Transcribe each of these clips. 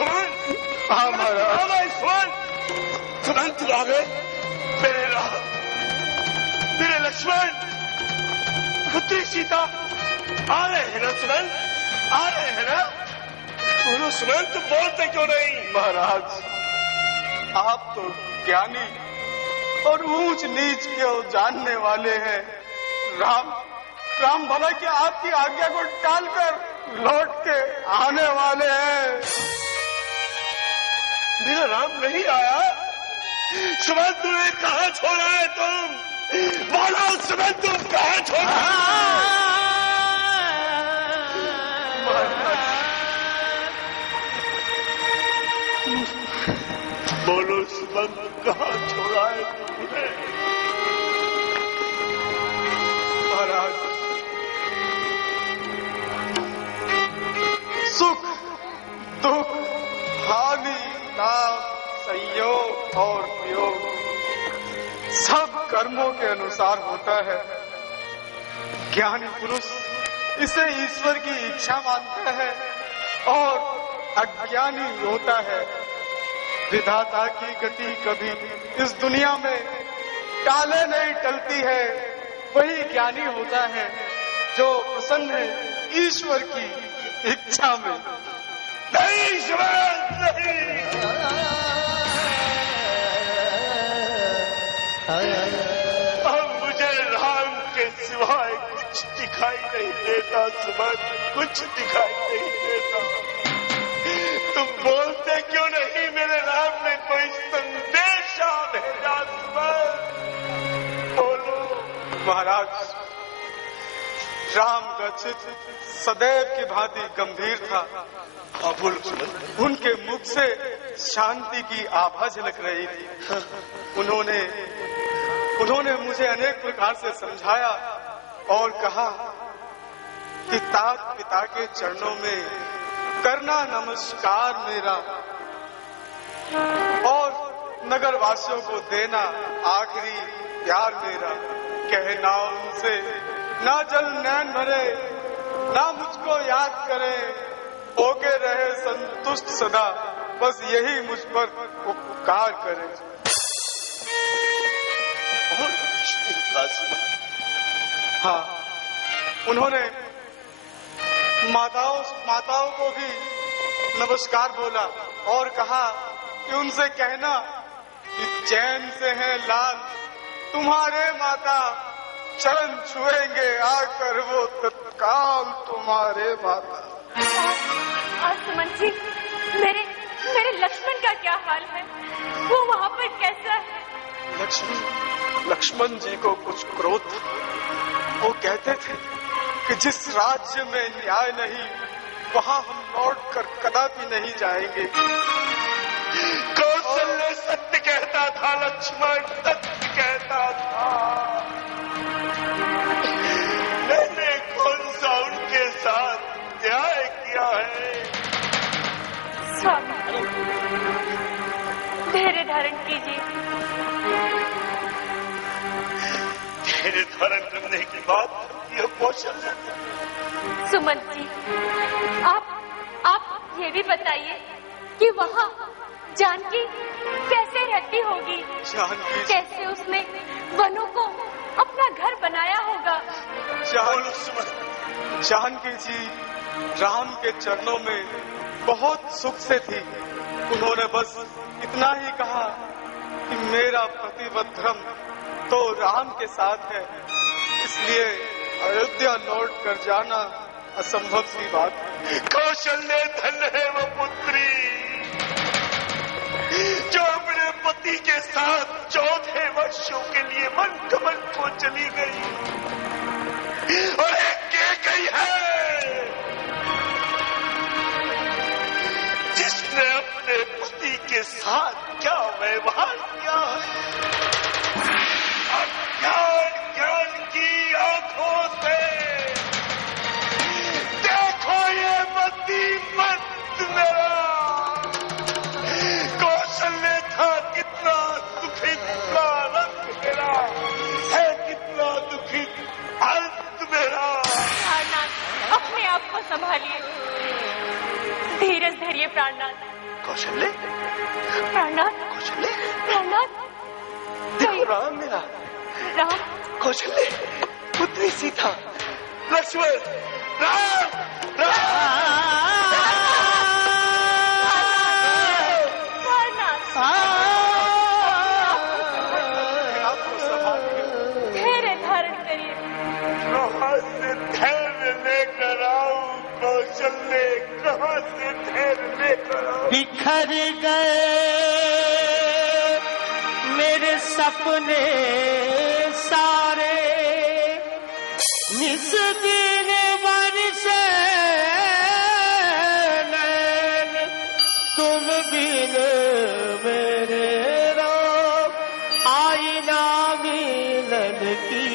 हाँ महाराज। सुमन तुम आ गए? मेरे राम, मेरे लक्ष्मण, पुत्री सीता आ रहे हैं ना? सुमन आ रहे हैं ना? बोलो सुमन, तुम बोलते क्यों नहीं? महाराज, आप तो ज्ञानी और ऊंच नीच को जानने वाले हैं। राम भला कि आपकी आज्ञा को टालकर लौट के आने वाले हैं। मेरा राम नहीं आया? सुमन तुम्हें कहाँ छोड़ा है? तुम बोलो सुमन, तुम कहाँ छोड़ा है? बोलो सुमन, कहाँ छोड़ा है तुमने? महाराज, सुख दुख हानि लाभ संयोग और वियोग सब कर्मों के अनुसार होता है। ज्ञानी पुरुष इसे ईश्वर की इच्छा मानता है और अज्ञानी होता है। विधाता की गति कभी इस दुनिया में टाले नहीं टलती है। वही ज्ञानी होता है जो प्रसन्न है ईश्वर की इच्छा में। नहीं शिवान, नहीं। अब मुझे राम के सिवाय कुछ दिखाई नहीं देता सुमन, कुछ दिखाई नहीं देता। तुम बोलते क्यों नहीं? मेरे राम ने कोई संदेशा भेजा सुमन, बोलो। महाराज, राम का चित्त सदैव की भांति गंभीर था। उनके मुख से शांति की आभा झलक रही थी। उन्होंने मुझे अनेक प्रकार से समझाया और कहा कि तात पिता के चरणों में करना नमस्कार मेरा और नगर वासियों को देना आखिरी प्यार मेरा। कहना उनसे ना जल नैन भरे, ना मुझको याद करे, होके रहे संतुष्ट सदा, बस यही मुझ पर उपकार करे। और हाँ, उन्होंने माताओं को भी नमस्कार बोला और कहा कि उनसे कहना कि चैन से है लाल तुम्हारे माता, चरण छुएंगे आकर वो तत्काल तुम्हारे माता। सुमन जी, मेरे लक्ष्मण का क्या हाल है? वो वहाँ पर कैसा है? लक्ष्मण जी को कुछ क्रोध था। वो कहते थे कि जिस राज्य में न्याय नहीं वहाँ हम लौट कर कदापि नहीं जाएंगे। कौशल्य सत्य कहता था, लक्ष्मण सत्य कहता था। मैंने कौन सा उनके साथ न्याय किया है? स्वामी, धैर्य धारण कीजिए। धैर्य धारण करने की बात यह कौशल्य। सुमन जी, आप ये भी बताइए कि वहाँ जानकी कैसे रहती होगी? कैसे उसने वनों को अपना घर बनाया होगा? जानकी जी राम के चरणों में बहुत सुख से थी। उन्होंने बस इतना ही कहा कि मेरा प्रतिबद्ध धर्म तो राम के साथ है, इसलिए अयोध्या लौट कर जाना असंभव सी बात है। कौशल्य धन है वो पुत्री जो अपने पति के साथ 14 वर्षों के लिए मन कमल को चली गई और एक के गई है जिसने अपने पति के साथ क्या व्यवहार किया है। ज्ञान की आंखों से देखो ये मती मत मेरा। कौशल्य था कितना दुखित प्रारंभ मेरा है, कितना दुखित अंत मेरा। प्राणनाथ, अपने आप को संभालिए। धीरज धरिए प्राणनाथ। कौशल्य, प्राणनाथ, कौशल्य, प्राणनाथ, देखो राम मेरा, राम, कौशल्य, पुत्री सीता, लक्ष्मण, राम, धैर्य धारण करिए। कहाँ से धैर्य लेकर आऊं कौशल्य, कहाँ से धैर्य लेकर आऊं? बिखर गए मेरे सपने सारे, निस दिन बरसे नैन, तुम बिन मेरे राम, आई ना मिलन की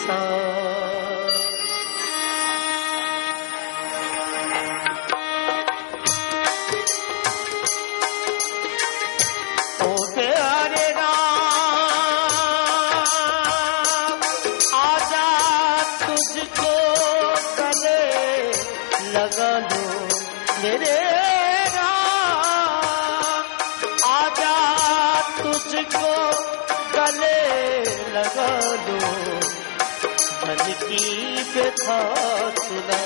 सांस। ओ प्यारे राम, आजा तुझको गले लगा लो मेरे राम, आजा तुझको गले लगा लो, मन की व्यथा सुना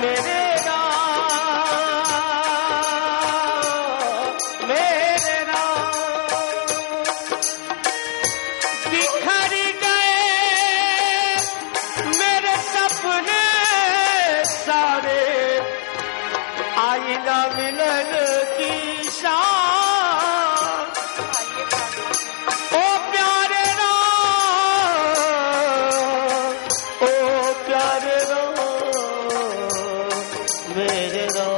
मेरे मेरे राम। बिखर गए मेरे सपने सारे, आई ना मिलन की शाम। ओ प्यारे राम, ओ प्यारे राम, मेरे राम।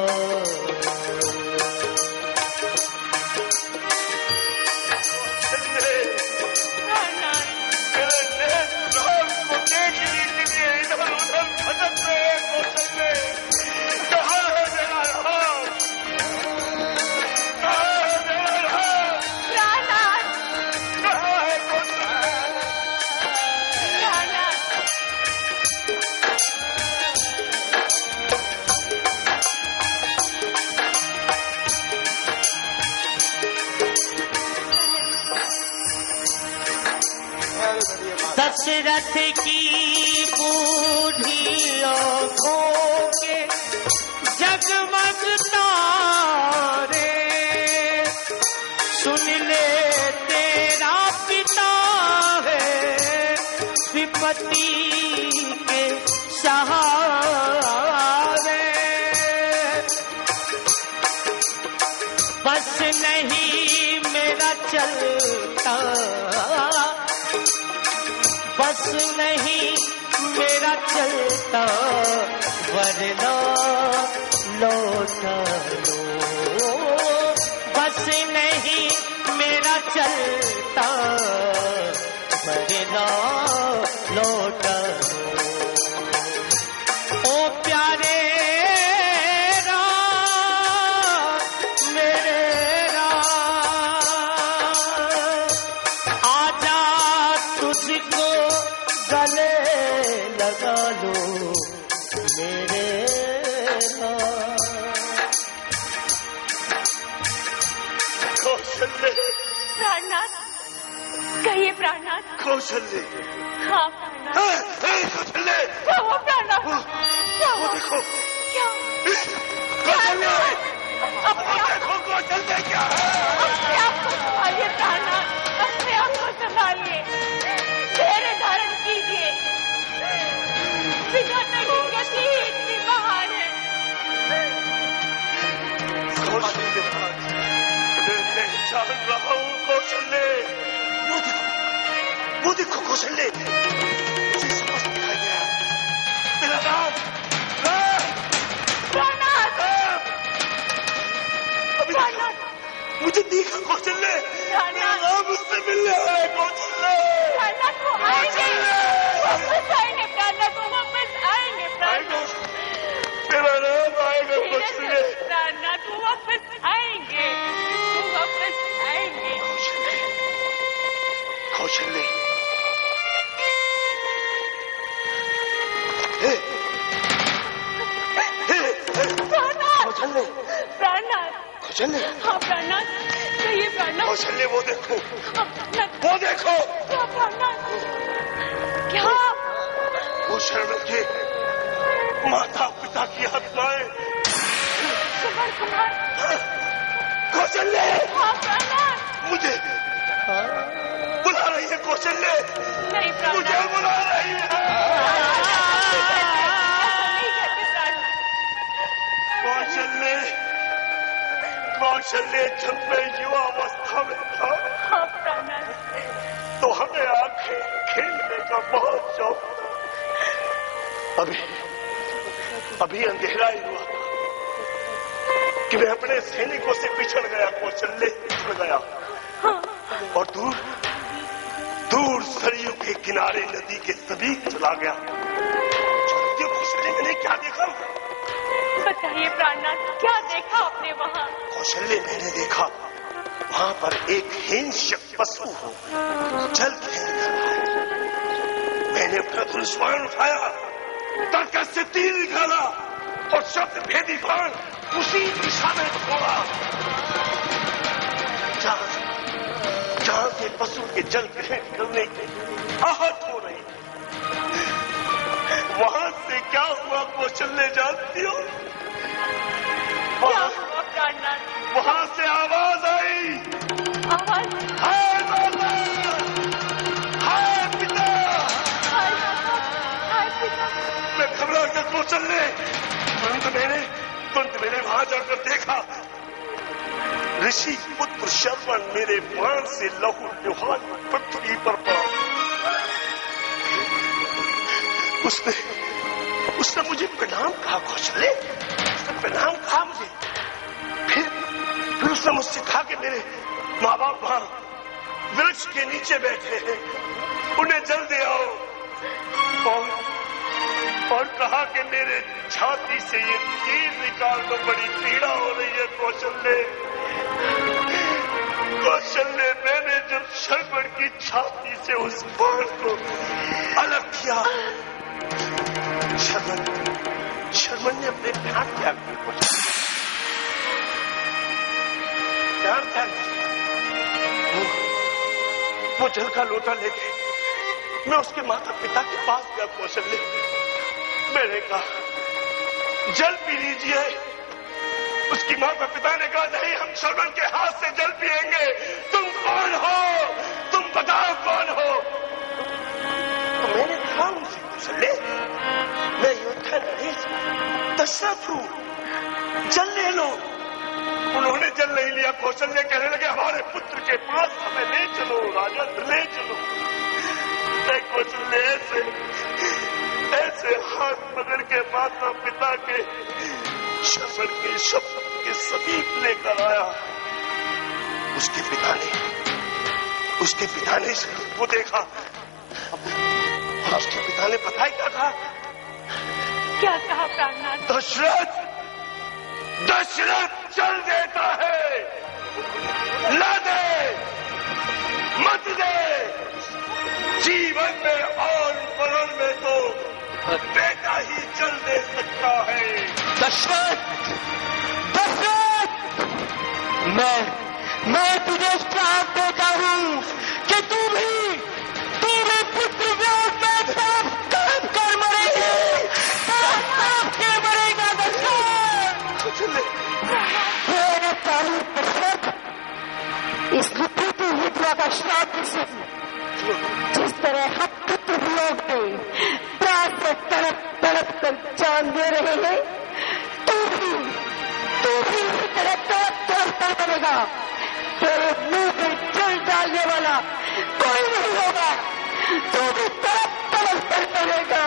दशरथ की बूढ़ी आँखों के जगमग तारे, सुन ले तेरा पिता है विपत्ति के सहारे, बस नहीं मेरा चलता, बस नहीं मेरा चलता, वरना लौटा लो, बस नहीं मेरा चलता, वरना लौटा लो। ओ प्यारे राम, मेरे राम, आजा तुझको गले लगा लो मेरे राम। कौशल्य, प्राणनाथ, कहिए प्राणनाथ। कौशल्य, हाँ प्राणनाथ। कौशल्य, क्या हुआ प्राणनाथ? क्या हुआ? देखो क्या? कौशल्य, देखो कौशल्य क्या है? अपने आप को संभालिए प्राणनाथ, अपने आप को संभालिए, धैर्य धारण कीजिए। विधाता की गति ही इतनी महान है। कौशल्य, मैं जान रहा हूँ कौशल्य, वो देखो कौशल्य, मुझे समझ दिखाई दे रहा है, मेरा नाम प्राणनाथ, प्राणनाथ, मुझे देखा कौशल्य, मेरा नाम मुझसे मिलने आया है कौशल्य, प्राणनाथ को आएंगे, वापस आएंगे प्राणनाथ को, वापस आएंगे प्राणनाथ, मेरा नाम आएगा कौशल्य, प्राणनाथ को वापस आएंगे, वापस आएंगे। कौशल्य, प्राणनाथ, कौशल्य, प्राणनाथ, कौशल्य? हाँ प्राणनाथ, कहिए प्राणनाथ। कौशल्य वो देखो, वो देखो। क्या प्राणनाथ? क्या? वो शर्मल के माता पिता की आत्माएं। कुमार कुमार। कौशल्य। हाँ प्राणनाथ। मुझे बुला रही है कौशल्य। नहीं प्राणनाथ, मुझे बुला रही है। कौशल्य, कौशल्य जब मैं युवा अवस्था में था, हाँ प्राणनाथ, तो हमें आंखें खेलने का बहुत शौक था। अभी अंधेरा ही हुआ था कि मैं अपने सैनिकों से पिछड़ गया। कौशल्य पिछड़ गया और दूर दूर सरयू के किनारे नदी के समीप चला गया। कौशल्य, मैंने क्या देखा? बताइए प्राणनाथ, क्या देखा आपने वहाँ? कौशल्य, मैंने देखा वहां पर एक हिंसक पशु जल खेल रहा है। मैंने अपना धनुष बाण उठाया, तर्कस से तीर निकाला और शब्द भेदी बाण उसी दिशा में छोड़ा जहां से पशु के जल ग्रहण करने की आहट हो रही। वहां से क्या हुआ कौशल्य, जानती हो? क्या हुआ प्राणनाथ? वहां से आवाज आई। आवाज? हाय माता, हाय पिता। हाय माता, हाय पिता। मैं घबरा कर कौशल्य, तुरंत मैंने वहां जाकर देखा। ऋषि पुत्र श्रवण मेरे बाण से लहू लुहान पृथ्वी पर पड़ा। उसने मुझे प्रणाम कहा कौशल्य, उसने प्रणाम कहा मुझे। फिर उसने मुझसे कहा कि मेरे माँ बाप वहां वृक्ष के नीचे बैठे हैं, उन्हें जल दे आओ। और कहा कि मेरे छाती से ये तीर निकाल दो, बड़ी पीड़ा हो रही है कौशल्य। कौशल्य, मैंने जब शर्वण की छाती से उस बाण को अलग किया, शर्वण ने अपने प्राण त्याग दिए। वो जल का लोटा लेके मैं उसके माता पिता के पास गया कौशल्य। मैंने कहा जल पी लीजिए। उसकी माता पिता ने कहा नहीं, हम शर्वण के हाथ से जल पिएंगे। तुम कौन हो? तुम बताओ कौन हो? तो मैंने कहा उनसे कौशल्य, मैं योद्धा नरेश दशरथ हूं, जल ले लो। उन्होंने जल नहीं लिया। कौशल्य कहने लगे हमारे पुत्र के पास हमें ले चलो, राजा ले चलो। कौशल्य ऐसे हाथ पकड़ के माता पिता के शर्वण के शब्द के समीप लेकर आया। उसके पिता ने वो देखा और उसके पिता ने पता ही क्या कहा? क्या कहा प्राणनाथ? दशरथ चल देता है, ला दे मत दे। जीवन में और मरण में तो बेटा ही चल दे सकता है। दशरथ, मैं तुझे श्राप देता हूँ कि तू भी पुत्र वियोग में तरफ कर मरेगी, तरफ के मरेगा दशरथ। मेरे प्राणी दशरथ, इस विकृत विधवा का श्राप जिस तरह हम पुत्र वियोग में प्राण से तड़प कर जान दे रहे हैं, तू भी इसी तरह तड़प मरेगा। तेरे मुंह में जल डालने वाला कोई नहीं होगा, तू भी तड़प कर मरेगा।